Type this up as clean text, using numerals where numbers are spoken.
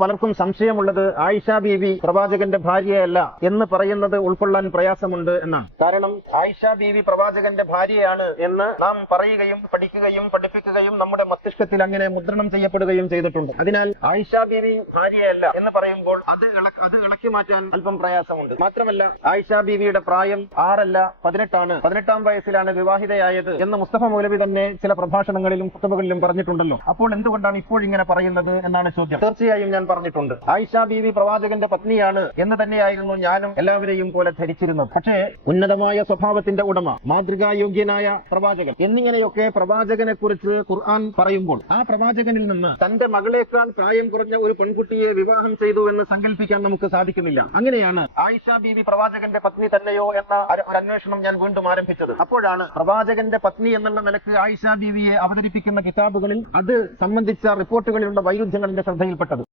പലർക്കും സംശയമുള്ളത് ആയിഷ ബീവി പ്രവാചകന്റെ ഭാര്യയല്ല എന്ന് പറയുന്നത് ഉൾക്കൊള്ളാൻ പ്രയാസമുണ്ട് എന്നാണ്. കാരണം ആയിഷ ബീവി പ്രവാചകന്റെ ഭാര്യയാണ് എന്ന് നാം പറയുകയും പഠിക്കുകയും പഠിപ്പിക്കുകയും നമ്മുടെ മസ്തിഷ്കത്തിൽ അങ്ങനെ മുദ്രണം ചെയ്യപ്പെടുകയും ചെയ്തിട്ടുണ്ട്. അതിനാൽ ആയിഷ ബീവി ഭാര്യയല്ല എന്ന് പറയുമ്പോൾ അത് ഇളക്കി മാറ്റാൻ അല്പം പ്രയാസമുണ്ട്. മാത്രമല്ല ആയിഷ ബീവിയുടെ പ്രായം 6 അല്ല 18 18-ാം വയസ്സിലാണ് വിവാഹിതയായത് എന്ന് മുസ്തഫ മൗലവി തന്നെ ചില പ്രഭാഷണങ്ങളിലും ഖുതുബകളിലും പറഞ്ഞിട്ടുണ്ടല്ലോ. അപ്പോൾ എന്തുകൊണ്ടാണ് ഇപ്പോഴിങ്ങനെ പറയുന്നത് എന്നാണ് ചോദ്യം. തീർച്ചയായും ഞാൻ പറഞ്ഞിട്ടുണ്ട്, ആയിഷ ബീവി പ്രവാചകന്റെ പത്നിയാണ് എന്ന് തന്നെയായിരുന്നു ഞാനും എല്ലാവരെയും പോലെ ധരിച്ചിരുന്നത്. പക്ഷേ ഉന്നതമായ സ്വഭാവത്തിന്റെ ഉടമ, മാതൃകായോഗ്യനായ പ്രവാചകൻ എന്നിങ്ങനെയൊക്കെ പ്രവാചകനെ കുറിച്ച് ഖുർആൻ പറയുമ്പോൾ ആ പ്രവാചകനിൽ നിന്ന് തന്റെ മകളേക്കാൾ പ്രായം കുറഞ്ഞ ഒരു പെൺകുട്ടിയെ വിവാഹം ചെയ്തു എന്ന് സങ്കല്പിക്കാൻ നമുക്ക് സാധിക്കുന്നില്ല. അങ്ങനെയാണ് ആയിഷ ബീവി പ്രവാചകന്റെ പത്നി തന്നെയോ എന്ന ഒരു അന്വേഷണം ഞാൻ വീണ്ടും ആരംഭിച്ചത്. അപ്പോഴാണ് പ്രവാചകന്റെ പത്നി എന്നുള്ള നിലക്ക് ആയിഷ ബീവിയെ അവതരിപ്പിക്കുന്ന കിതാബുകളിൽ അത് സംബന്ധിച്ച റിപ്പോർട്ടുകളിലുള്ള വൈരുദ്ധ്യങ്ങൾ എന്റെ ശ്രദ്ധയിൽപ്പെട്ടത്.